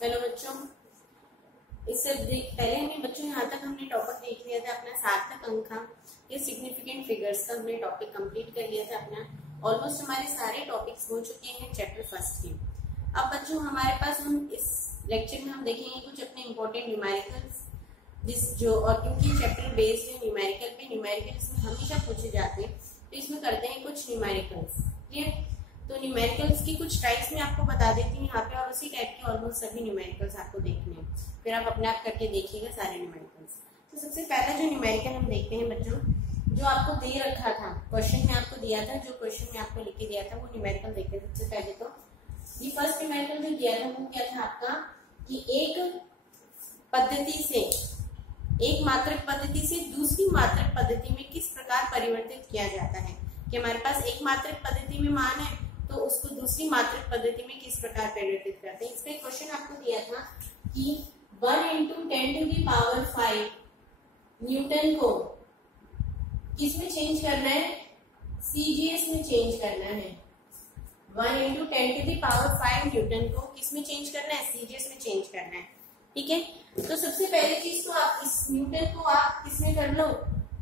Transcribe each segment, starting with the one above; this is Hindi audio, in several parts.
हेलो बच्चों, इससे पहले हमें बच्चों यहाँ तक हमने टॉपिक देख लिया था अपना सार्थक अंक का, ये सिग्निफिकेंट फिगर्स का हमने टॉपिक कंप्लीट कर लिया था अपना। ऑलमोस्ट हमारे सारे टॉपिक्स हो चुके हैं चैप्टर फर्स्ट के। अब बच्चों हमारे पास हम इस लेक्चर में हम देखेंगे कुछ अपने इम्पोर्टेंट न्यूमेरिकल्स और क्योंकि चैप्टर बेस्ड है न्यूमेरिकल पे, न्यूमेरिकल इसमें हमेशा पूछे जाते हैं तो इसमें करते हैं कुछ न्यूमेरिकल्स। क्लियर? तो न्यूमेरिकल्स की कुछ टाइप्स मैं आपको बता देती हूँ यहाँ पे, और उसी टाइप के ऑलमोस्ट सभी न्यूमेरिकल्स आपको देखने हैं, फिर आप अपने आप करके देखिएगा सारे न्यूमेरिकल्स। तो सबसे पहला जो न्यूमेरिकल हम देखते हैं बच्चों, जो आपको दे रखा था क्वेश्चन में, आपको दिया था, जो क्वेश्चन में आपको लिख के दिया था वो न्यूमेरिकल देखते हैं। सबसे पहले तो ये फर्स्ट न्यूमेरिकल जो दिया था वो क्या था आपका, कि एक पद्धति से, एक मात्रक पद्धति से दूसरी मात्रक पद्धति में किस प्रकार परिवर्तित किया जाता है। कि हमारे पास एक मात्रक पद्धति में मान है तो उसको दूसरी मात्रक पद्धति में किस प्रकार परिवर्तित करते हैं। इसका क्वेश्चन आपको दिया था कि 1 × 10⁵ न्यूटन को किसमें चेंज करना है, सीजीएस में चेंज करना है। 1 × 10⁵ न्यूटन को किसमें चेंज करना है, सीजीएस में चेंज करना है। ठीक है, तो सबसे पहले चीज तो आप इस न्यूटन को आप किसमें कर लो,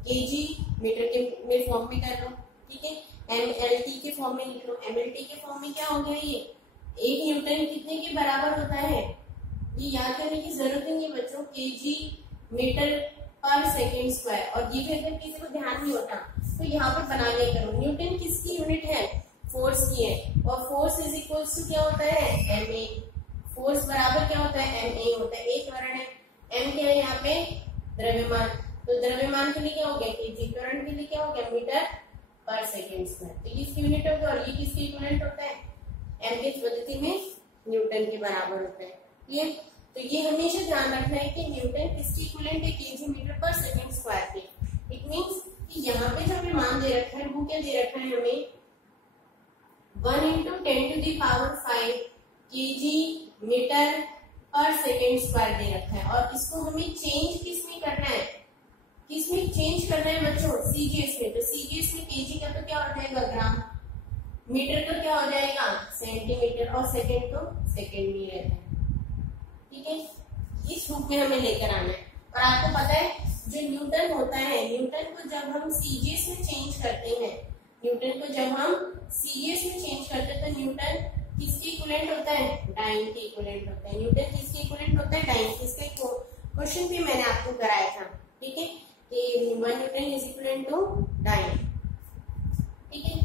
केजी मीटर के फॉर्म में कर लो। ठीक है, एमएलटी के फॉर्म में लिख लो। एमएलटी के फॉर्म में क्या हो गया, ये 1 न्यूटन कितने के बराबर होता है, ये याद करने की जरूरत नहीं बच्चों, केजी मीटर/सेकंड स्क्वायर। और ये भी अगर किसी को ध्यान नहीं होता तो यहाँ पर बना लिया करो। न्यूटन किसकी यूनिट है, फोर्स की है, और फोर्स इज इक्वल्स टू क्या होता है, एमए। फोर्स बराबर क्या होता है, एमए होता है। एक कारण है, एम क्या है यहाँ पे, द्रव्यमान, तो द्रव्यमान के लिए क्या हो गया केजी, त्वरण के लिए क्या हो गया मीटर/सेकंड स्क्वायर। तो इसकी यूनिट होगा और ये किसके इक्विवेलेंट होता है, एम के पद्धति में न्यूटन के बराबर होता है। क्लियर? तो ये हमेशा ध्यान रखना है कि न्यूटन किसके इक्विवेलेंट है, केजी मीटर/सेकंड स्क्वायर के। इट मींस कि यहाँ पे जो हमें मान दे रखा है वो क्या दे रखा है हमें, 1 × 10⁵ केजी मीटर/सेकंड स्क्वायर दे रखा है। और इसको हमें चेंज किसमें करना है, किसमें चेंज करना है बच्चों, सीजीएस में। तो सीजीएस में केजी का तो क्या हो जाएगा ग्राम, मीटर का क्या हो जाएगा सेंटीमीटर, और सेकंड तो सेकंड में रहता है। ठीक है, इस रूप में हमें लेकर आना है। और आपको पता है जो न्यूटन होता है, न्यूटन को जब हम सीजीएस में चेंज करते हैं, न्यूटन को जब हम सीजीएस में चेंज करते हैं तो न्यूटन किसके इक्विवेलेंट होता है, डाइन के इक्विवेलेंट होता है। न्यूटन किसके इक्विवेलेंट होता है, डाइन। इसका क्वेश्चन भी मैंने आपको कराया था। ठीक है, कि 1 newton is equivalent to dyne. ठीक है,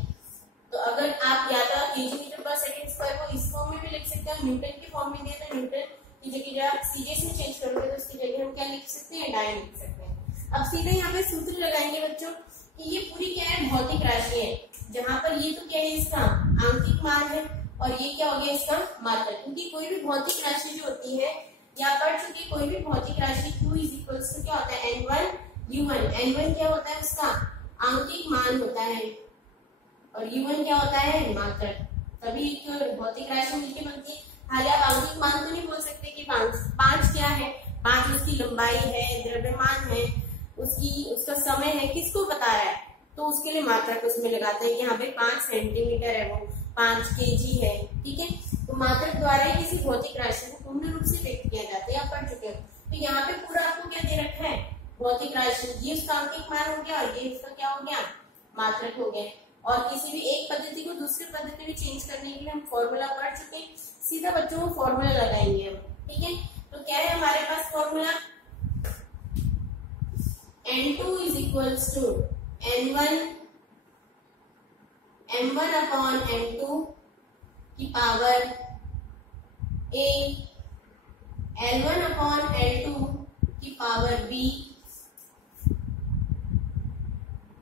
तो अगर आप या तो केजी मीटर/सेकंड स्क्वायर को इस फॉर्म में भी लिख सकते हैं, न्यूटन के फॉर्म में दिया था, न्यूटन की जगह जब आप सीजीएस में चेंज करोगे तो उसकी जगह हम क्या लिख सकते हैं, डाइन लिख सकते हैं। अब सीधे यहाँ पे सूत्र लगाएंगे बच्चों कि ये पूरी क्या है, भौतिक राशि है, जहां पर ये तो क्या है, इसका आंतरिक मान है, और ये क्या हो गया इसका मात्रक। क्योंकि कोई भी भौतिक राशि जो होती है, या पढ़ चुकी कोई भी भौतिक राशि Q इज इक्वल्स टू क्या होता है, N1 U1। N1 क्या होता है, उसका आंतरिक मान होता है, और U1 क्या होता है, मात्रक। तभी एक भौतिक राशि मिलकर बनती है। हालांकि आप आंतरिक मान तो नहीं बोल सकते कि 5 क्या है, 5 उसकी लंबाई है, द्रव्यमान है, उसका समय है, किसको बता रहा है, तो उसके लिए मात्रक उसमें लगाते हैं। यहाँ पे 5 सेंटीमीटर है, वो 5 केजी है। ठीक है, तो मात्रक द्वारा ही किसी भौतिक राशि को पूर्ण रूप से व्यक्त किया जाता है, आप पढ़ चुके हो। तो यहाँ पे पूरा आपको क्या दे रखा है, भौतिक राशि, ये उसका आंतरिक मान हो गया और ये उसका क्या हो गया, मात्रक हो गया। और किसी भी एक पद्धति को दूसरी पद्धति में चेंज करने के लिए हम फॉर्मूला पढ़ चुके हैं, सीधा बच्चों को फॉर्मूला लगाएंगे हम। ठीक है, तो क्या है हमारे पास formula, N2 is equals to M1/M2 की पावर A, L1/L2 की पावर B,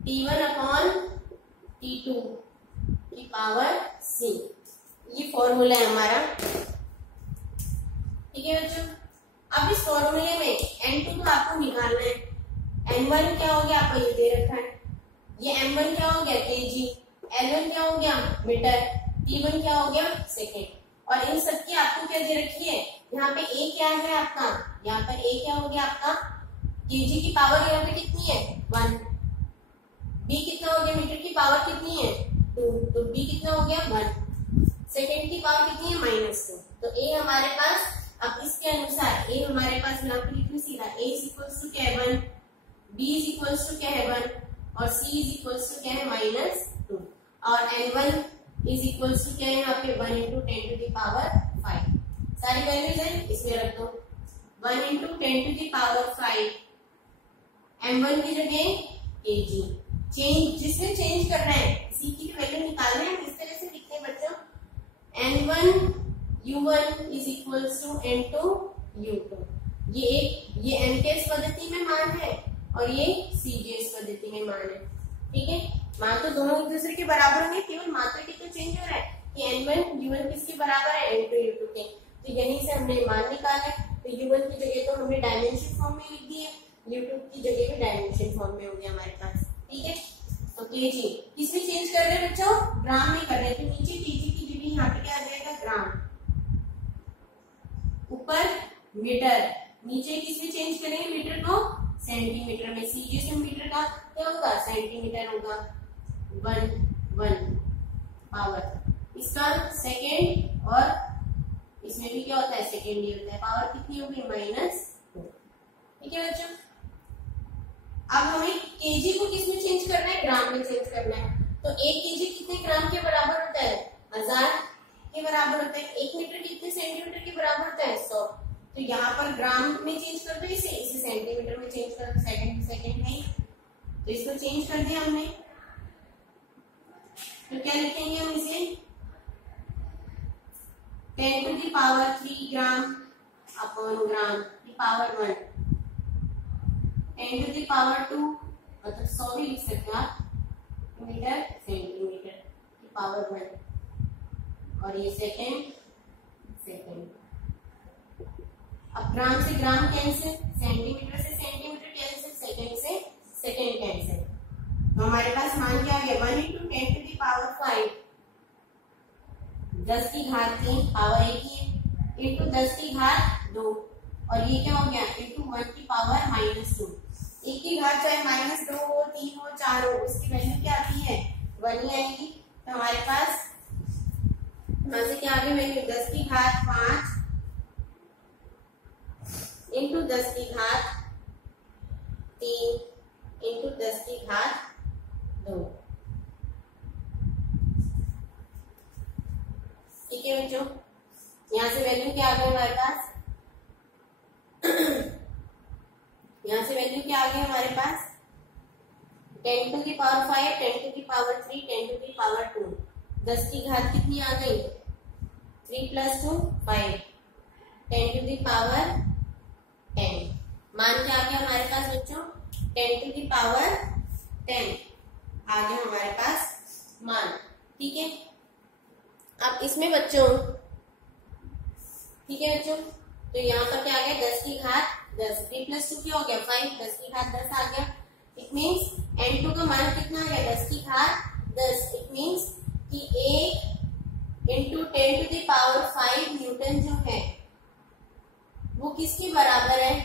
T1/T2 की पावर C। ये फॉर्मूला है हमारा। ठीक है बच्चों, अब इस फॉर्मूले में N2 तो आपको निकालना है। N1 क्या हो गया, आपको ये दे रखा है, ये M1 क्या हो गया केजी, L1 क्या हो गया मीटर, T1 क्या हो गया सेकेंड। और इन सब की आपको क्या दे रखी है, यहाँ पे A क्या है आपका, यहाँ पर A क्या हो गया आपका, केजी की पावर यहाँ पे कितनी है 1, B कितना हो गया, मीटर की पावर कितनी है 2, तो B कितना हो गया 1, सेकेंड की पावर कितनी है -2। तो A हमारे पास अब इसके अनुसार ए हमारे पास यहाँ पे लिखिए सीधा, a इज इक्वल्स टू क्या है 1, b इज इक्वल्स टू क्या है 1 और c इज इक्वल्स टू क्या है -2 और n1 इज इक्वल्स टू क्या है यहाँ पे 1 इंटू 10 टू द पावर 5। सारी वैल्यूज है इसमें रख दो, 1 into 10 to the power 5, m1 की जगह kg, चेंज जिसमें चेंज करना है c की वैल्यू निकालना है, किस तरह से लिखते हैं बच्चों, n1 u1 is equals to n2 u2। ये एमकेएस पद्धति में मान है और ये सीजीएस पद्धति में मान है। ठीक है, मान तो दोनों एक दूसरे के बराबर होंगे, केवल मात्रा की तो चेंज हो रहा है कि n1 u1 किसके बराबर है, n2 u2 के। तो यहीं से हमने मान निकाला है, तो u1 की जगह तो हमने डायमेंशन फॉर्म में लिख दिया, u2 की जगह भी डायमेंशन फॉर्म में हो गया हमारे पास। ठीक है, तो केजी किसमें चेंज कर रहे हैं बच्चों, ग्राम में कर रहे हैं, तो नीचे केजी की जगह यहाँ पे क्या आ जाएगा ग्राम, ऊपर मीटर, नीचे किसमें चेंज करेंगे मीटर को सेंटीमीटर में, सीजीएस में मीटर का क्या होगा सेंटीमीटर होगा, 1 पावर इसका सेकेंड और इसमें भी क्या होता है सेकेंड ही होता है, पावर कितनी होगी -2। ठीक है बच्चों, अब हमें केजी को किसमें चेंज करना है, ग्राम में चेंज करना है। तो 1 केजी कितने ग्राम के बराबर होता है, 1000 के बराबर होता है। 1 मीटर कितने सेंटीमीटर के बराबर होता है, 100। तो यहाँ पर ग्राम में चेंज कर दो, इसे सेंटीमीटर में चेंज कर दो, सेकंड है, तो इसको चेंज कर दिया हमने। तो क्या लिखेंगे हम इसे 10 to the power 3 gram upon gram की पावर 1, 10 टू द पावर 2 मतलब 100 भी लिख सकते हो आप, मीटर सेंटीमीटर की पावर 1 और ये सेकंड। अब ग्राम से ग्राम कैंसिल, सेंटीमीटर से सेंटीमीटर कैंसिल, सेकंड से सेकंड कैंसिल, तो हमारे पास मान क्या आ गया 1 इंटू 10 टू द पावर 5, 10 की घात 3 पावर 1 ही है, इंटू 10 की घात 2 और ये क्या हो गया इंटू 1 की पावर -2। 1 की घात चाहे -2 हो, 3 हो, 4 हो, उसकी वैल्यू क्या आती है 1 ही आएगी। तो हमारे पास यहाँ से क्या आगे वैल्यू 10 की घात 5 इंटू 10 की घात 3 इंटू 10 की घात 2। ठीक है बच्चों, यहाँ से वैल्यू क्या आ गई हमारे पास यहाँ से वैल्यू क्या आ गई हमारे पास 10 टू की पावर 5, 10 टू की पावर 3, 10 टू की पावर 2, 10 की घात कितनी आ गई 3 + 2 5, 10 टू की पावर 10। मान क्या आ गया हमारे पास बच्चों 10 टू की पावर 10 आ गया हमारे पास मान। ठीक है, अब इसमें बच्चों ठीक है बच्चों, तो यहाँ पर क्या आ गया 10 की घात 10, 3 + 2 क्या हो गया 5, 10 की घात 10 आ गया। इट मीन्स n2 का मान कितना आ गया 10 की घात 10। इट मीन्स कि 1 into 10 to the power 5 newton जो है वो किसके बराबर है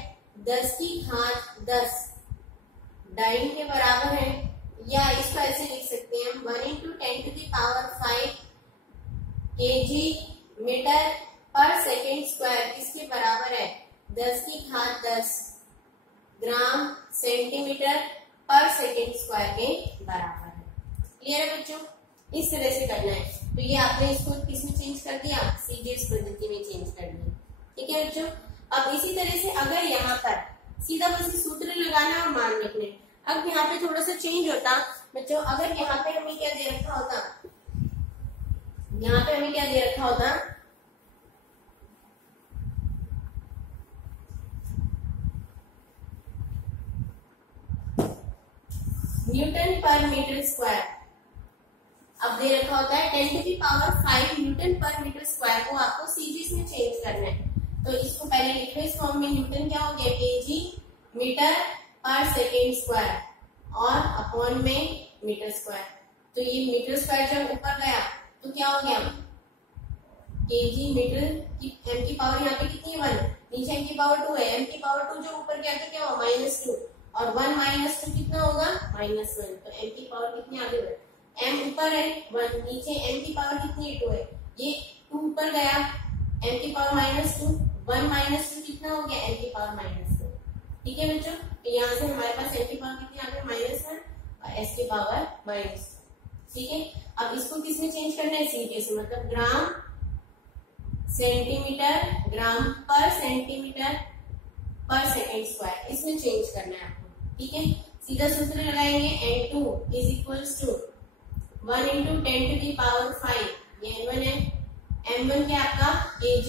10 की घात 10 डाइन के बराबर है, या इसको ऐसे लिख सकते हैं हम 1 into 10 to the power 5 kg metre पर सेकेंड स्क्वायर किसके बराबर है 10 की घात 10 ग्राम सेंटीमीटर पर सेकेंड स्क्वायर के बराबर है। क्लियर है बच्चों, इस तरह से करना है। तो ये आपने इसको किसमें चेंज कर दिया सीजीएस पद्धति में चेंज कर दिया। ठीक है बच्चों, अब इसी तरह से अगर यहाँ पर सीधा बस सूत्र लगाना और मान लिखने, अब यहाँ पे थोड़ा सा चेंज होता बच्चों, अगर यहाँ पे हमें क्या दे रखा होता, यहाँ पे हमें क्या दे रखा होता न्यूटन पर मीटर स्क्वायर, अब दे रखा होता है 10 टू की पावर 5 न्यूटन पर मीटर स्क्वायर को आपको सीजीएस में चेंज करना है। तो इसको पहले लिख लो इस फॉर्म में, न्यूटन क्या हो गया केजी मीटर पर सेकेंड स्क्वायर और अपॉन में मीटर स्क्वायर। तो ये मीटर स्क्वायर जब ऊपर गया तो क्या हो गया केजी मीटर की m की पावर यहाँ पे कितनी है 1, नीचे m की पावर 2 है, m की पावर 2 जो ऊपर गया तो क्या हुआ -2 और 1 - 2 कितना होगा -1। तो m की पावर कितनी आ गई m ऊपर है 1, नीचे m की पावर कितनी है 2 है, ये 2 ऊपर गया m की पावर -2 1 माइनस 2 कितना हो गया, n की पावर -2। ठीक है बच्चों, तो यहाँ से हमारे पास n की पावर कितनी आ गई, -1 और s की पावर -2। ठीक है, अब इसको किसमें चेंज करना है, सीजीएस में, मतलब ग्राम सेंटीमीटर ग्राम पर सेंटीमीटर पर सेकेंड स्क्वायर, इसमें चेंज करना है आपको। ठीक है, सीधा सूत्र लगाएंगे, n2 is equals to 1 into 10 to the power 5, ये n1 है, m1 क्या आपका kg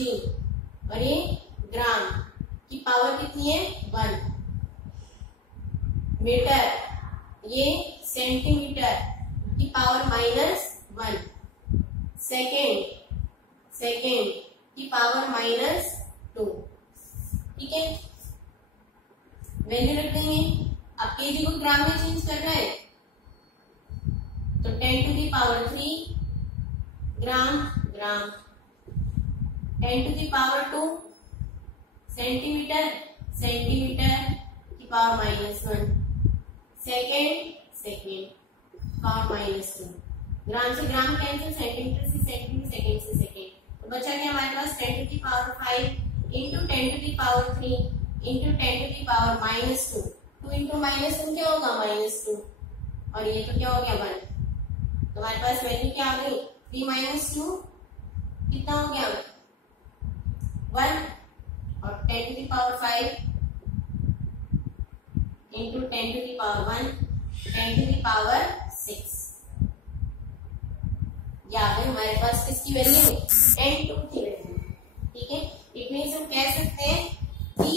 और ये ग्राम की पावर कितनी है 1, मीटर ये सेंटीमीटर की पावर -1, सेकेंड की पावर -2। ठीक है, वैल्यू रख देंगे। अब केजी को ग्राम में चेंज करना है तो 10 to the power 3 gram, 10 to the power 2 centimetre की पावर -1, सेकेंड पावर -2, ग्राम से ग्राम कैंसिल, सेंटीमीटर से सेंटीमीटर, सेकेंड से सेकेंड, तो बचा क्या हमारे पास 10 to the power 5 into 10 to the power 3 into 10 to the power -2, 2 into -1 क्या होगा -2, और ये तो क्या हो गया 1, तो हमारे पास वैल्यू क्या आ गई 3 - 2 कितना हो गया 1, और 10 to the power 5 into 10 to the power 1, 10 to the power 6, ये आ गई हमारे पास किसकी वैल्यू, n2 की वैल्यू। ठीक है, इट मीन्स हम कह सकते हैं कि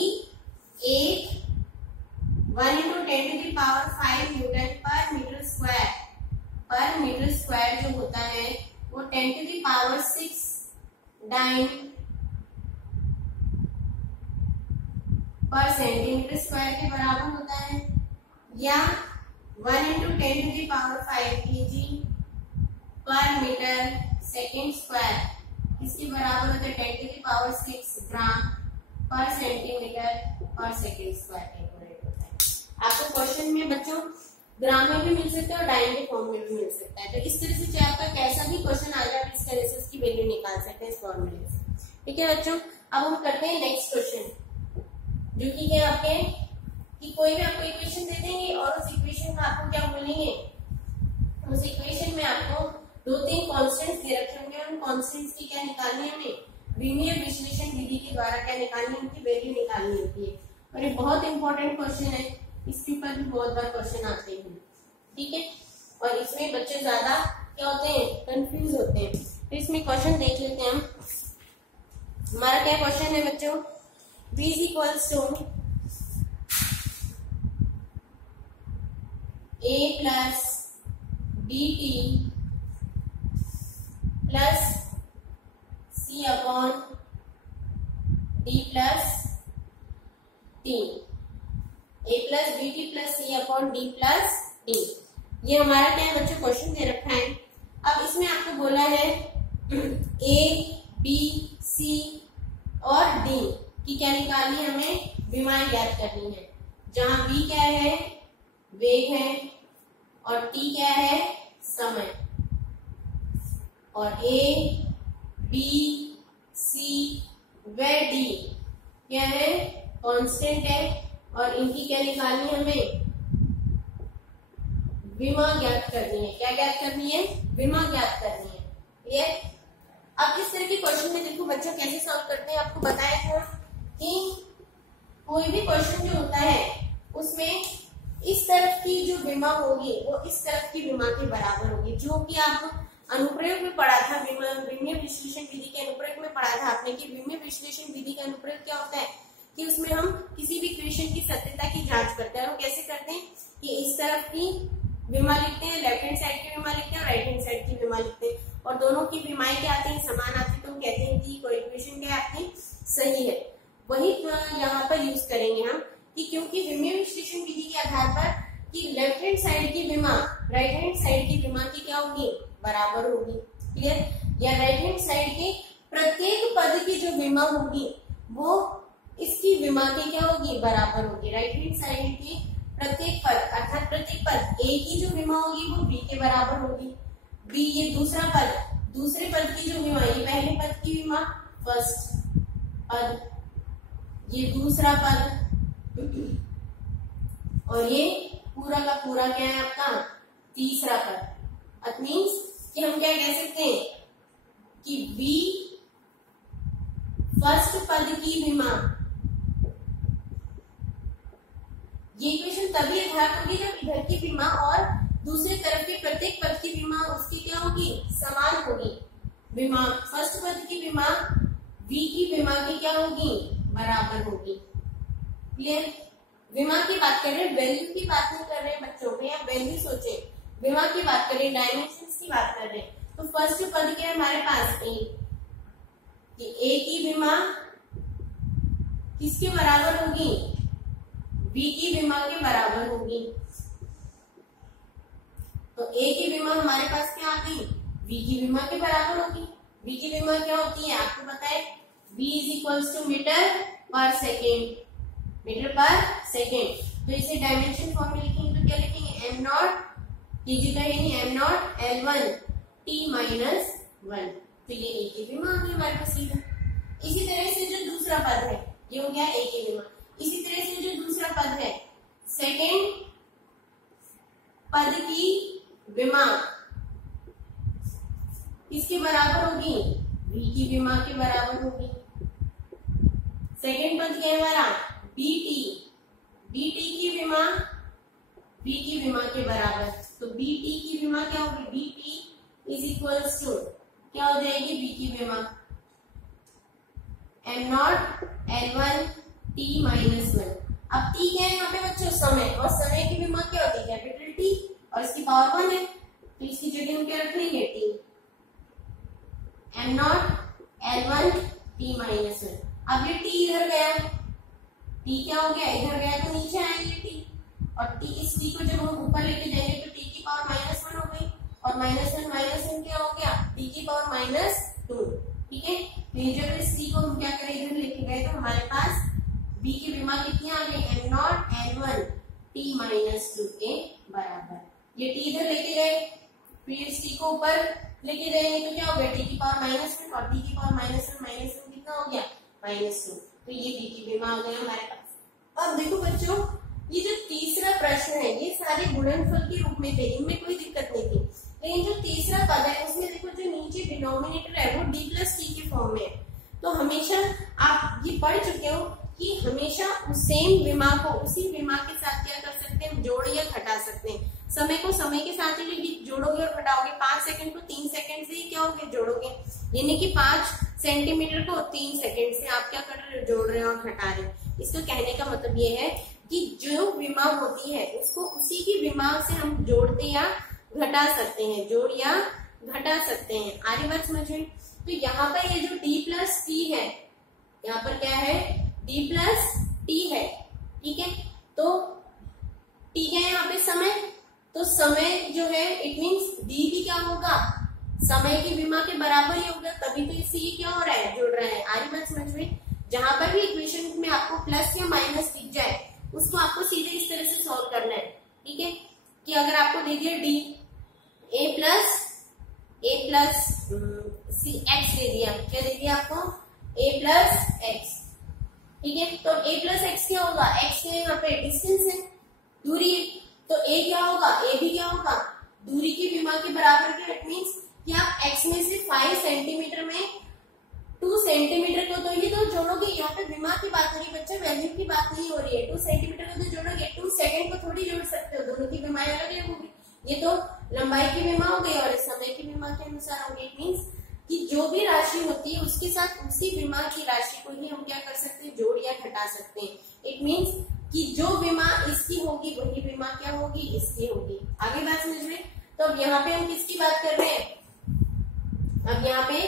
1 into 10 to the power 5 newton पर मीटर स्क्वायर जो होता है वो 10 टू दी पावर 6 डाइन पर सेंटीमीटर स्क्वायर के बराबर होता है, या 1 into 10 to the power 5 kg पर मीटर सेकेंड स्क्वायर इसके बराबर होता है 10 टू दी पावर 6 ग्राम पर सेंटीमीटर पर सेकेंड स्क्वायर कैलकुलेट होता है। आपको क्वेश्चन में बच्चों ग्राम में भी मिल सकता है और डाइन के फॉर्म में भी मिल सकता है, तो इस तरह से चाहे आपका कैसा भी क्वेश्चन आ जाए इस तरह से उसकी वैल्यू निकाल सकते हैं इस फॉर्मूले से। ठीक है बच्चों, अब हम करते हैं नेक्स्ट क्वेश्चन, जो कि है आपके कि कोई भी आपको इक्वेशन दे देंगे और उस इक्वेशन का आपको क्या बोलेंगे, उस इक्वेशन में आपको 2-3 कांस्टेंट्स दे रखे होंगे, उन कांस्टेंट्स की क्या निकालनी है हमें, विमीय विश्लेषण विधि के द्वारा क्या निकालनी, उनकी वैल्यू निकालनी होती है, और ये बहुत इंपॉर्टेंट क्वेश्चन है, इसके ऊपर भी बहुत बार क्वेश्चन आते हैं। ठीक है, और इसमें बच्चे ज्यादा क्या होते हैं, कंफ्यूज होते हैं, तो इसमें क्वेश्चन देख लेते हैं हम। हमारा क्या क्वेश्चन है बच्चों, v is equals to a plus dt plus c upon d plus t, a plus dt plus c upon d plus t, ये हमारा क्या है बच्चों क्वेश्चन दे रखा है। अब इसमें आपको बोला है a b c और d की क्या निकालनी है, हमें विमाएं ज्ञात करनी है, जहां v क्या है वेग है और t क्या है समय, और a b c व d क्या है कांस्टेंट है, और इनकी क्या निकालनी है, हमें विमा ज्ञात करनी है। क्या ज्ञात करनी है, विमा ज्ञात करनी है। क्लियर, अब इस तरह के क्वेश्चन में देखो बच्चों कैसे सॉल्व करते हैं, आपको बताया था कि कोई भी क्वेश्चन जो होता है उसमें इस तरफ की जो विमा होगी वो इस तरफ की विमा के बराबर होगी, जो कि आप अनुप्रयोग में पढ़ा था, विमीय विश्लेषण विधि के अनुप्रयोग में पढ़ा था आपने कि विमीय विश्लेषण विधि का अनुप्रयोग क्या होता है कि उसमें हम किसी भी क्वेश्चन की सत्यता की जांच करते हैं। वो कैसे करते हैं कि इस तरफ की विमा लिखते हैं, लेफ्ट हैंड साइड की विमा लिखते हैं और राइट हैंड साइड की विमा लिखते हैं, और दोनों की विमाएं क्या आती है समान आती है, तो हम कहते हैं कि कोई इक्वेशन क्या आपकी सही है। वही यहाँ पर यूज करेंगे हम कि क्योंकि विमीय विश्लेषण विधि के आधार पर कि लेफ्ट हैंड साइड की विमा राइट हैंड साइड की विमा की क्या होगी बराबर होगी। क्लियर, या राइट हैंड साइड के प्रत्येक पद की जो विमा होगी वो इसकी विमा की क्या होगी बराबर होगी। राइट हैंड साइड की प्रत्येक पद अर्थात प्रत्येक पद ए की जो विमा होगी वो बी के बराबर होगी, बी ये दूसरा पद दूसरे पद की जो विमा ये पहले पद की विमा फर्स्ट पद ये दूसरा पद, और ये पूरा का पूरा क्या है आपका तीसरा पद। इट मीन्स कि हम क्या कह सकते हैं कि v फर्स्ट पद की विमा, ये इक्वेशन तभी यथार्थ होगी जब इधर की विमा और दूसरे तरफ के प्रत्येक पद की विमा उसकी क्या होगी, समान होगी। विमा फर्स्ट पद की विमा v की विमा की क्या होगी, बराबर होगी। क्लियर? विमा की बात कर रहे हैं, वैल्यू की बात नहीं कर रहे हैं बच्चों में, आप वैल्यू सोचे, विमा की बात कर रहे हैं, डायमेंशंस की बात कर रहे हैं। तो फर्स्ट पद क्या है हमारे पास a, कि a की विमा किसके बराबर होगी, v की विमा के बराबर होगी। तो a की विमा हमारे पास क्या आ गई, v की विमा के बराबर होगी। v की विमा क्या होती है आपको पता है, v is equals to metre पर सेकेंड, मीटर पर सेकेंड। तो इसे डायमेंशन फॉर्म में लिखेंगे तो क्या लिखेंगे, m नॉट केजी का यानी m not L1 t minus 1। तो ये a की विमा आ गई हमारे पास सीधा। इसी तरह से जो दूसरा पद है ये हो गया a की विमा। इसी तरह से जो दूसरा पद है सेकेंड पद की विमा किसके बराबर होगी, v की विमा के बराबर होगी। सेकेंड पद क्या है हमारा bt, bt की विमा v की विमा के बराबर। तो bt की विमा क्या होगी, bt इज इक्वल्स टू क्या हो जाएगी, v की विमा m not L1 t minus 1। अब t क्या है यहाँ पे बच्चों, समय, और समय की विमा क्या होती है कैपिटल T, और इसकी पावर 1 है, तो इसकी जगह हम क्या रख लेंगे t, m not L1 t minus 1। अब ये t इधर गया, t क्या हो गया, इधर गया तो नीचे आएंगे t, और t इस t को जब हम ऊपर लेके जाएंगे तो t की पावर माइनस 1 हो गई, और माइनस 1 क्या हो गया, t की पावर माइनस 2। ठीक है, तो ये जब इस t को हम क्या करें इधर लेके गए तो हमारे पास b की विमा कितनी आ गई, m not L1 t minus 2 के बराबर। ये t इधर लेके गए, फिर इस t को ऊपर लेके जाएंगे तो क्या हो गया, t की पावर माइनस 1, और t की पावर माइनस 1 कितना हो गया, माइनस 2। तो ये b की विमा आ गया हमारे पास। अब देखो बच्चों, ये जो तीसरा प्रश्न है ये सारे गुणनफल के रूप में थे, इनमें कोई दिक्कत नहीं थी, लेकिन जो तीसरा पद है उसमें देखो जो नीचे डिनोमिनेटर है वो d प्लस टी के फॉर्म में है। तो हमेशा आप ये पढ़ चुके हो कि हमेशा सेम विमा को उसी विमा के साथ क्या कर सकते हैं, जोड़ या घटा सकते हैं। समय को समय के साथ ही जोड़ोगे और घटाओगे, 5 सेकंड को 3 सेकंड से ही क्या होगे, जोड़ोगे, यानी कि 5 सेंटीमीटर को 3 सेकंड से आप क्या कर रहे हो, जोड़ रहे हो और घटा रहे हो। इसका कहने का मतलब ये है कि जो विमा होती है उसको उसी की विमा से हम जोड़ते या घटा सकते हैं, जोड़ या घटा सकते हैं। आगे बात समझ में? तो यहाँ पर ये जो d प्लस टी है, यहाँ पर क्या है, d प्लस टी है। ठीक है, तो t क्या है यहाँ पे, समय, तो समय जो है इट मीन्स d भी क्या होगा, समय की विमा के बराबर ही होगा, तभी तो इससे ये क्या हो रहा है, जुड़ रहा है। आगे बात समझ में? जहां पर भी इक्वेशन में आपको प्लस या माइनस दिख जाए उसको आपको सीधे इस तरह से सॉल्व करना है। ठीक है, कि अगर आपको दे दिया d a plus c x दे दिया, क्या दे दिया आपको, a प्लस एक्स। ठीक है, तो a प्लस एक्स क्या होगा, x के यहाँ पे डिस्टेंस है, दूरी है, तो a क्या होगा, a भी क्या होगा, दूरी की विमा के बराबर के। इट मीन्स कि आप x में से 5 सेंटीमीटर में 2 सेंटीमीटर को तो ये तो जोड़ोगे, यहाँ पे विमा की बात हो रही है बच्चे, वैल्यू की बात नहीं हो रही है। 2 सेंटीमीटर को तो जोड़ोगे, 2 सेकंड को थोड़ी जोड़ सकते हो, दोनों की विमा अलग होगी। ये तो लंबाई की विमा हो गई और समय की विमा के अनुसार होगी। इट मीन्स कि जो भी राशि होती है उसके साथ उसी विमा की राशि को ही हम क्या कर सकते हैं, जोड़ या घटा सकते हैं। इट मीन्स कि जो विमा इसकी होगी वही विमा क्या होगी, इसकी होगी। आगे बात समझ में? तो अब यहाँ पे हम किसकी बात कर रहे हैं, अब यहाँ पे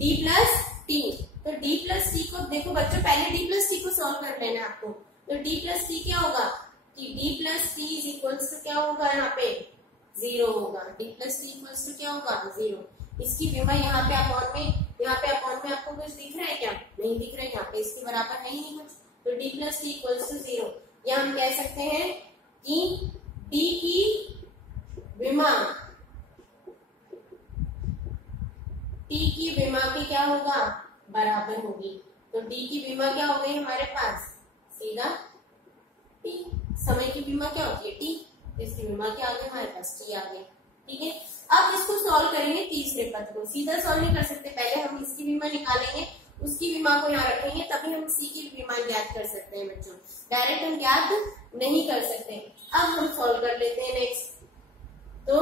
d प्लस टी, तो d प्लस टी को देखो बच्चों, पहले d प्लस टी को सॉल्व कर लेना है आपको। तो d प्लस टी क्या होगा, कि d plus T is equals to क्या होगा, यहाँ पे 0 होगा। d plus T equals to क्या होगा, 0। इसकी विमा यहाँ पे अपॉन में आपको कुछ दिख रहा है क्या, नहीं दिख रहा है, यहाँ पे इसके बराबर है ही नहीं कुछ। तो d plus T equals to 0, या हम कह सकते हैं कि d की विमा t की विमा की क्या होगा, बराबर होगी। तो डी की विमा क्या हो गई हमारे पास, सीधा टी। समय की विमा क्या होती है, टी, इसकी विमा क्या आ गई हमारे पास, टी आ गई। ठीक है, अब इसको सॉल्व करेंगे तीसरे पद को। सीधा सॉल्व नहीं कर सकते, पहले हम इसकी विमा निकालेंगे, उसकी विमा को यहाँ रखेंगे, तभी हम सी की विमा ज्ञात कर सकते हैं बच्चों। डायरेक्ट हम ज्ञात नहीं कर सकते। अब हम सॉल्व कर लेते हैं नेक्स्ट। तो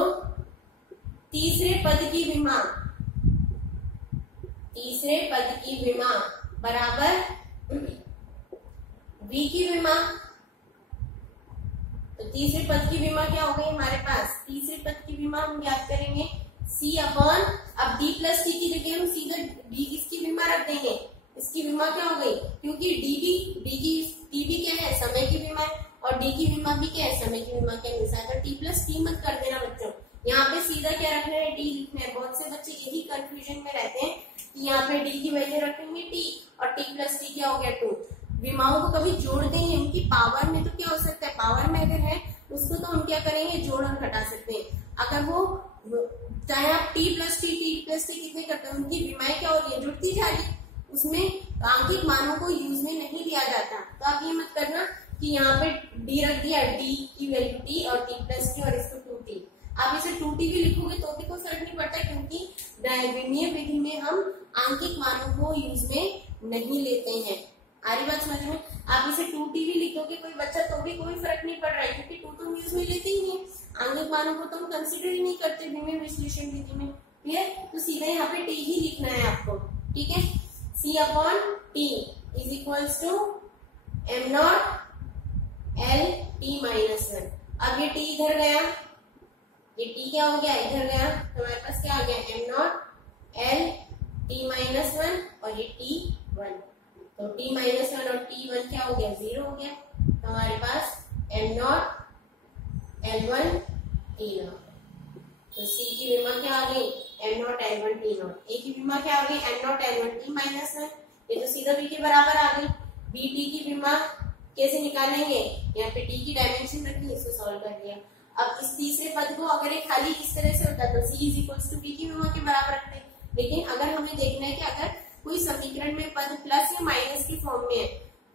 तीसरे पद की विमा, तीसरे पद की विमा बराबर v की विमा। तो तीसरे पद की विमा क्या हो गई हमारे पास, तीसरे पद की विमा हम ज्ञात करेंगे c अपॉन, अब d प्लस c की जगह हम सीधा d इसकी विमा रख देंगे। इसकी विमा क्या हो गई, क्योंकि d भी क्या है, समय की विमा है, और d की विमा भी क्या है, समय की विमा के अनुसार। तो t प्लस t मत कर देना बच्चों, यहाँ पे सीधा क्या रखना है, d लिखना है। बहुत से बच्चे यही कंफ्यूजन में रहते हैं कि यहाँ पे d की वजह रखेंगे t और t प्लस t क्या हो गया 2। विमाओं को कभी जोड़ देंगे, उनकी पावर में तो क्या हो सकता है, पावर में अगर है उसको तो हम क्या करेंगे, जोड़ और घटा सकते हैं। अगर वो चाहे आप t प्लस t कितने करते हैं, उनकी विमाएं क्या हो रही है, जुड़ती जा रही है, उसमें आंकिक मानों को यूज में नहीं लिया जाता। तो आप ये मत करना कि यहाँ पे d रख दिया, d की वैल्यू t और t प्लस t और इसको 2t। आप इसे 2t भी लिखोगे तो भी कोई फर्क नहीं पड़ता, क्योंकि द्विमीय विधि में हम आंकिक मानों को यूज में नहीं लेते हैं। आ रही बात समझ में? आप इसे 2t भी लिखोगे कोई बच्चा तो भी कोई फर्क नहीं पड़ रहा है, क्योंकि 2 तो हम यूज में लेते ही नहीं, आंगिक मानों को तो हम कंसिडर ही नहीं करते द्विमीय विश्लेषण विधि में। क्लियर? तो सीधा यहाँ पे t ही लिखना है आपको। ठीक है, c upon t is equals to m not l t minus 1। अब ये t इधर गया, ये t क्या हो गया, इधर गया, तो हमारे पास क्या आ गया, m not l t minus 1 और ये t1। तो t माइनस 1 और t1 क्या हो गया, 0 हो गया। तो हमारे पास m नॉट l1 t0। तो c की विमा क्या आ गई, m not l1 t0। a की विमा क्या आ गई, m not l1 t minus 1। ये तो सीधा b के बराबर आ गई। b t की विमा कैसे निकालेंगे, यहाँ पे t की डायमेंशन रखी, इसको सॉल्व कर दिया। अब इस तीसरे पद को अगर एक खाली इस तरह से होता तो c is equals to b की विमा के बराबर रखते, लेकिन अगर हमें देखना है कि अगर कोई समीकरण में पद प्लस या माइनस की फॉर्म में है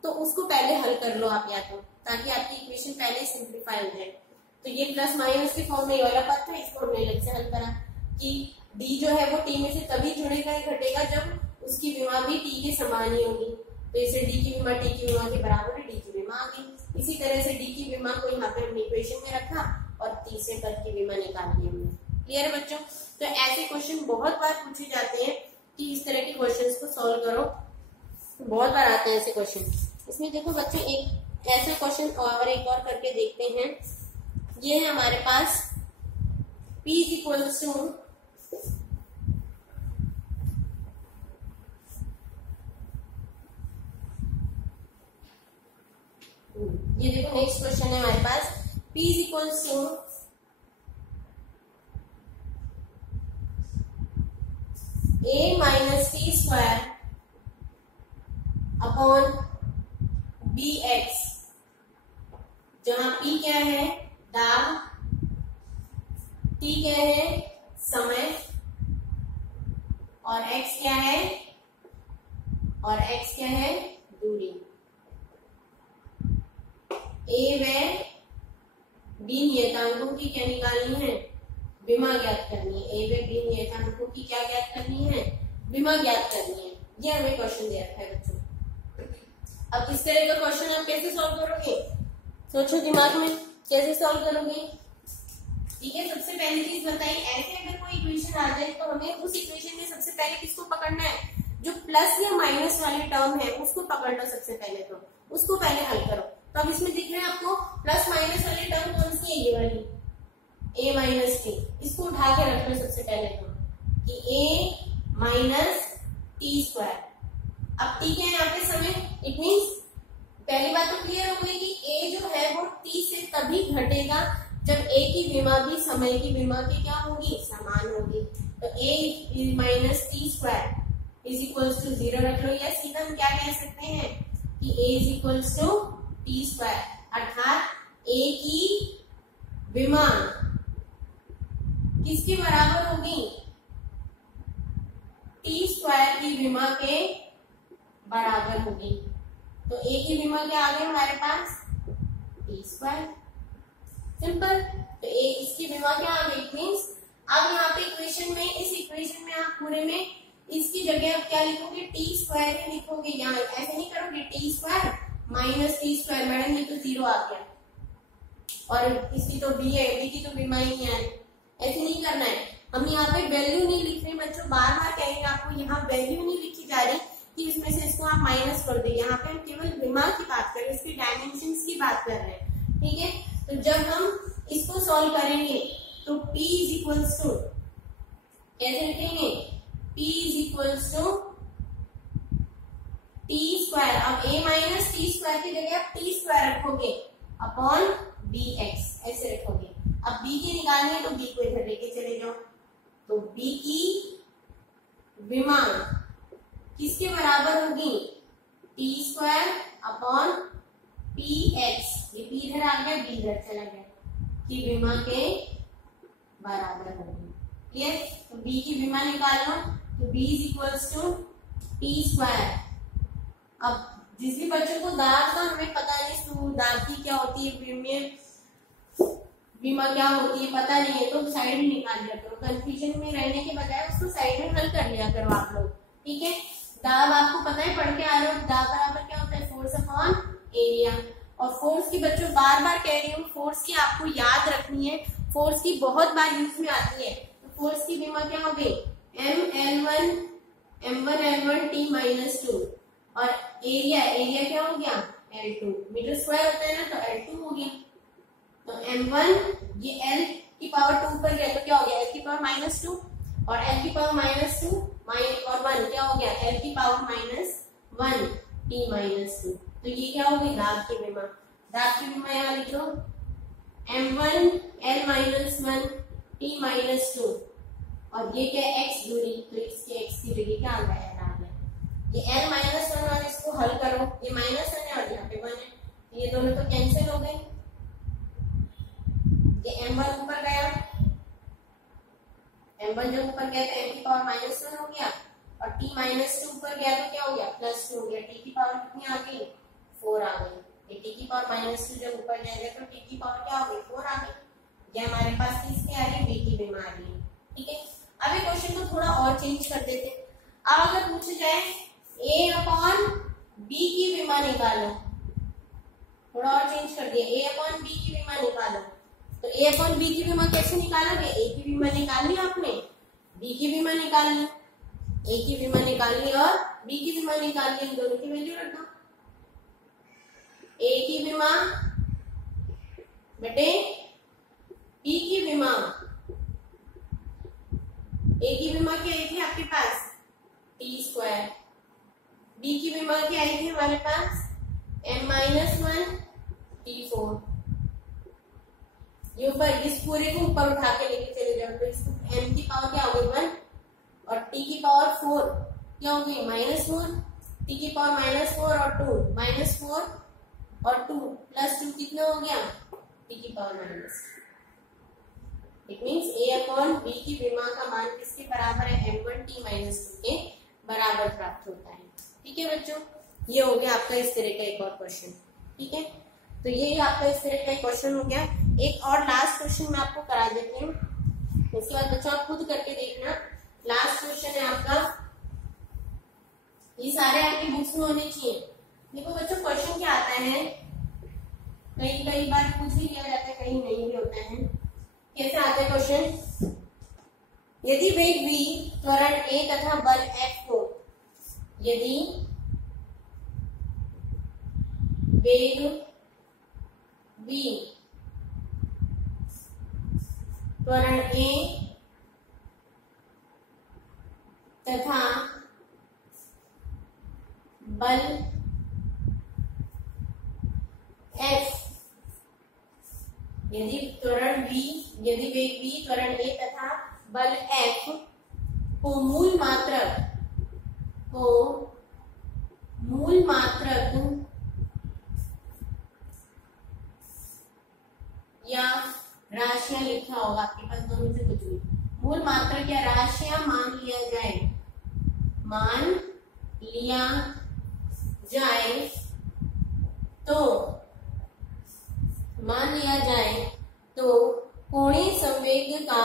तो उसको पहले हल कर लो आप, या तो ताकि आपकी इक्वेशन पहले सिंप्लीफाई हो जाए। तो ये प्लस माइनस की फॉर्म में वाला पद था, इसको हमने अलग से हल करा कि d जो है वो t में से तभी जुड़ेगा या घटेगा जब उसकी विमा भी t के समान ही होगी। तो इसे d की विमा t की विमा के बराबर है, d की विमा आ गई। इसी तरह से d की विमा को यहाँ पे हमने इक्वेशन में रखा और तीसरे पद की विमा निकाल ली हमने। क्लियर है बच्चों? तो ऐसे क्वेश्चन बहुत बार पूछे जाते हैं कि इस तरह के क्वेश्चंस को सॉल्व करो, बहुत बार आते हैं ऐसे क्वेश्चन। इसमें देखो बच्चों एक ऐसा क्वेश्चन और एक और करके देखते हैं। ये है हमारे पास p इज इक्वल्स टू ये देखो नेक्स्ट क्वेश्चन है हमारे पास p is equals to a minus T square upon bx, जहां p क्या है, दाब, t क्या है, समय, और x क्या है, दूरी। a व b नियतांकों की क्या निकालनी है, विमा ज्ञात करनी है। a व b नियतांकों की क्या ज्ञात करनी है, विमा ज्ञात करनी है। ये हमें क्वेश्चन दे रखा है बच्चों। अब इस तरह का क्वेश्चन आप कैसे सॉल्व करोगे, सोचो दिमाग में कैसे सॉल्व करोगे। ठीक है, सबसे पहली चीज बताइए, ऐसे अगर कोई इक्वेशन आ जाए तो हमें उस इक्वेशन में सबसे पहले किसको पकड़ना है, जो प्लस या माइनस वाली टर्म है उसको पकड़ लो सबसे पहले, तो उसको पहले हल करो। तो अब इसमें दिख रहा है आपको प्लस माइनस वाली टर्म कौन सी है, ये वाली a माइनस टी। इसको उठा के रख लो सबसे पहले तो कि a माइनस टी स्क्वायर। अब t क्या है यहाँ पे, समय। इट मीन्स पहली बात तो क्लियर हो गई कि a जो है वो t से तभी घटेगा जब a की विमा भी समय की विमा की क्या होगी, समान होगी। तो a minus T square is equals to 0 रख लो, या सीधा हम क्या कह सकते हैं कि a is equals to T square, अर्थात a की विमा किसके बराबर होगी, टी स्क्वायर की विमा के बराबर होगी। तो ए की विमा क्या आ गई हमारे पास, टी स्क्वायर। सिंपल। तो ए इसकी विमा क्या आ गई, मीन्स अब यहाँ पे इक्वेशन में, इस इक्वेशन में आप पूरे में इसकी जगह आप क्या लिखोगे, टी स्क्वायर ही लिखोगे। यहाँ ऐसे नहीं करोगे T square minus T square, madam ये तो जीरो आ गया, और इसकी तो बी है, बी की तो विमा ही नहीं है, ऐसे नहीं करना है। हम यहाँ पे वैल्यू नहीं लिख रहे बच्चों, बार बार कहेंगे आपको, यहाँ वैल्यू नहीं लिखी जा रही कि इसमें से इसको आप माइनस कर दे। यहाँ पे हम केवल विमा की बात कर रहे हैं, इसके डायमेंशंस की बात कर रहे हैं, ठीक है। तो जब हम इसको सॉल्व करेंगे तो p इज इक्वल्स टू, कैसे लिखेंगे, p is equals to T square. अब a माइनस टी स्क्वायर की जगह आप टी स्क्वायर रखोगे अपॉन bx, ऐसे रखोगे। अब b की निकालनी है तो b को इधर लेके चले जाओ। तो b की विमा किसके बराबर होगी, टी स्क्वायर अपॉन px, ये p इधर आ गया, b इधर चला गया, की विमा के बराबर होगी। क्लियर। तो b की विमा निकाल लो, तो b is equals to T square. अब जिस भी बच्चों को दाब का हमें पता नहीं, तो दाब की क्या होती है, विमा क्या होती है पता नहीं है, तो साइड में निकाल लिया करो, कंफ्यूजन में रहने के बजाय उसको साइड में हल कर लिया करो आप लोग, ठीक है। दाब आपको पता है, पढ़ के आ रहे हो, दाब बराबर क्या होता है, फोर्स अपॉन एरिया। और फोर्स की बच्चों बार बार कह रही हूँ, फोर्स की आपको याद रखनी है, फोर्स की बहुत बार यूज में आती है। तो फोर्स की विमा क्या हो गई, m1 t माइनस 2, और एरिया क्या हो गया, L2, मीटर स्क्वायर होता है ना, तो L2 हो गया। तो m1 ये L की पावर 2 पर गया, तो क्या हो गया, L की पावर माइनस 2, और L की पावर माइनस 2 और 1 क्या हो गया, L की पावर माइनस 1 t माइनस 2। तो ये क्या होगी, दाब की विमा। दाब की विमा यहाँ लिख लो, m1 L minus 1 t minus 2, और ये क्या x दूरी, तो इसके x की जगह क्या आ गया, L आ गया। ये L माइनस 1 और इसको हल करो, ये माइनस 1 है और यहाँ पे 1 है, ये दोनों तो कैंसिल हो गए। ये m1 ऊपर गया, m1 जब ऊपर गया तो m की पावर माइनस 1 हो गया, और t माइनस 2 ऊपर गया तो क्या हो गया, प्लस 2 हो गया। t की पावर कितनी आ गई, 4 आ गई। t की पावर माइनस 2 जब ऊपर जाएगा तो t की पावर क्या हो गई, 4 आ गई। ये हमारे पास किसकी आ रही है, b की विमा आ रही है, ठीक है। अब ये क्वेश्चन को थोड़ा और चेंज कर देते। अब अगर पूछ जाए a अपॉन b की विमा निकालो, थोड़ा और चेंज कर दिया, a अपॉन b की विमा निकालो। तो a अपॉन b की विमा कैसे निकालोगे, a की विमा निकाल ली आपने, b की विमा निकाल ली, a की विमा निकाल ली और b की विमा निकाल ली, इन दोनों की वैल्यू रख दो। a की विमा बटे b की विमा, a की विमा क्या आई थी आपके पास, टी स्क्वायर। b की विमा क्या आई थी हमारे पास, m माइनस 1 t4। ये ऊपर इस पूरे को ऊपर उठा के लेके चले जाओ, तो इसको m की पावर क्या हो गई 1, और t की पावर 4 क्या हो गई, -4, t की पावर -4 और 2, -4 और 2 प्लस 2 कितना हो गया, t की power minus. It means a upon b की विमा का मान किसके बराबर है, m1 t माइनस 2 के बराबर प्राप्त होता है, ठीक है बच्चों। ये हो गया आपका इस तरह का एक और क्वेश्चन, ठीक है। तो ये आपका इस तरह का क्वेश्चन हो गया। एक और लास्ट क्वेश्चन मैं आपको करा देती हूँ, उसके बाद बच्चों आप खुद करके देखना। लास्ट क्वेश्चन है आपका, ये सारे आपकी बुक्स में होने चाहिए। देखो बच्चों क्वेश्चन क्या आता है, कई बार पूछ भी लिया जाता है, कहीं नहीं भी होता है। कैसे आता है क्वेश्चन, यदि वेग v, त्वरण a तथा बल F को, यदि वेग v, त्वरण a तथा बल F, यदि त्वरण v, यदि वेग v, त्वरण a तथा बल F को मूल मात्रक या राशियां लिखा होगा आपके पास, दोनों से कुछ भी, मूल मात्रक या राशियां मान लिया जाए तो मान लिया जाए तो कोणीय संवेग का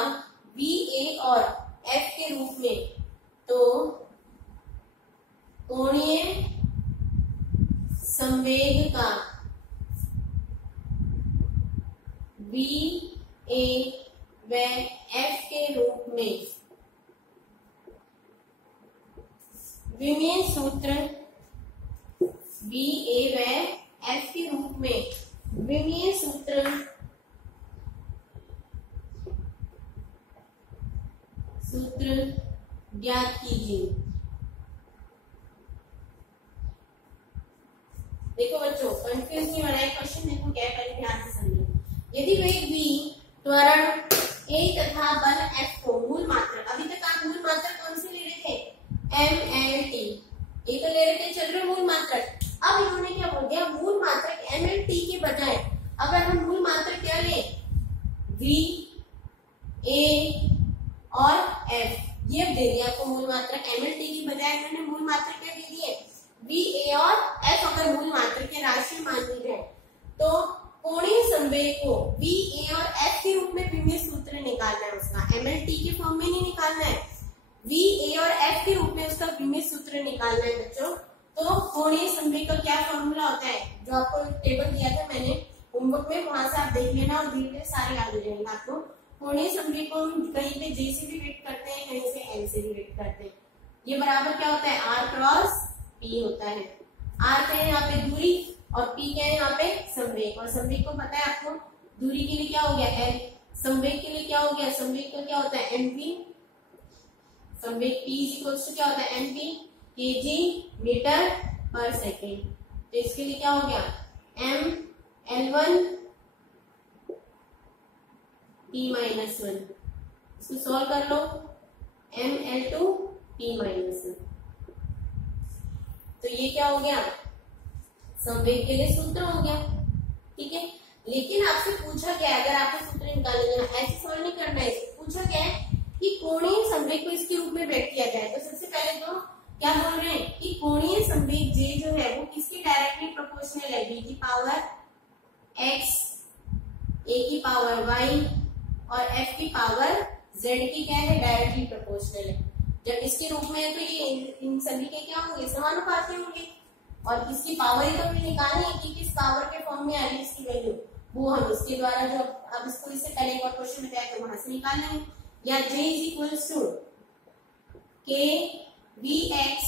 VA और F के रूप में, तो कोणीय संवेग का VA व F के रूप में विमीय सूत्र VA व F के रूप में विमीय सूत्र ज्ञात कीजिए। देखो बच्चों, कंफ्यूज नहीं होना है क्वेश्चन, देखो क्या है, पहले ध्यान से समझो। यदि वेग v, त्वरण a तथा बल F को मूल मात्रक, अभी तक आप मूल मात्रक कौन से ले रहे थे, mlt, ये तो ले रहे थे, चल रहे मूल मात्रक। अब इन्होंने क्या बोल दिया, मूल मात्रक mlt के बजाय अगर हम मूल मात्रक क्या ले, v, a और F, ये अब दे दिया आपको मूल मात्रक mlt की बजाय इन्होंने मूल मात्रक क्या दे दिए, V, A और F अगर मूल मात्रक के राशि मान ली जाए तो कोणीय संवेग को V, A और F के रूप में विमीय सूत्र निकालना है उसका, mlt के फॉर्म में नहीं निकालना है, V, A और F के रूप में उसका विमीय सूत्र निकालना है बच्चों। तो कोणीय संवेग का क्या फॉर्मूला होता है, जो आपको टेबल दिया था मैंने होमवर्क में, वहां से आप देख लेना और धीरे धीरे सारे याद हो जाएंगे आपको। कोणीय संवेग को हम कहीं पे J से भी वेट करते हैं, कहीं से L से भी वेट करते हैं। ये बराबर क्या होता है, R क्रॉस P होता है। R क्या है यहाँ पे दूरी और P क्या है यहाँ पे संवेग, और संवेग को पता है आपको, दूरी के लिए क्या हो गया L, संवेग के लिए क्या हो गया, संवेग का क्या होता है mv, संवेग P इक्वल्स टू क्या होता है mv kg मीटर पर सेकेंड। तो इसके लिए क्या हो गया m L1 T-1, इसको सॉल्व कर लो, m L2 T-1। तो ये क्या हो गया, संवेग के लिए सूत्र हो गया, ठीक है। लेकिन आपसे पूछा क्या है, अगर आपको सूत्र निकालना है, ऐसे सॉल्व नहीं करना है, पूछा क्या है कि कोणीय संवेग को इसके रूप में व्यक्त किया जाए। तो सबसे पहले तो क्या बोल रहे हैं कि कोणीय संवेग J जो है वो किसके डायरेक्टली प्रोपोर्शनल है, B की पावर x, A की पावर y और F की पावर z की क्या है, डायरेक्टली प्रोपोर्शनल है। जब इसके रूप में है तो ये इन सभी के क्या होंगे, समानुपाती होंगे, और इसकी पावर ही तो हमें निकालनी है कि किस पावर के फॉर्म में आ रही है इसकी वैल्यू, वो हम इसके द्वारा जो अब इसको इससे पहले एक और क्वेश्चन बताया तो वहां से निकालना है। या J is equals to k vx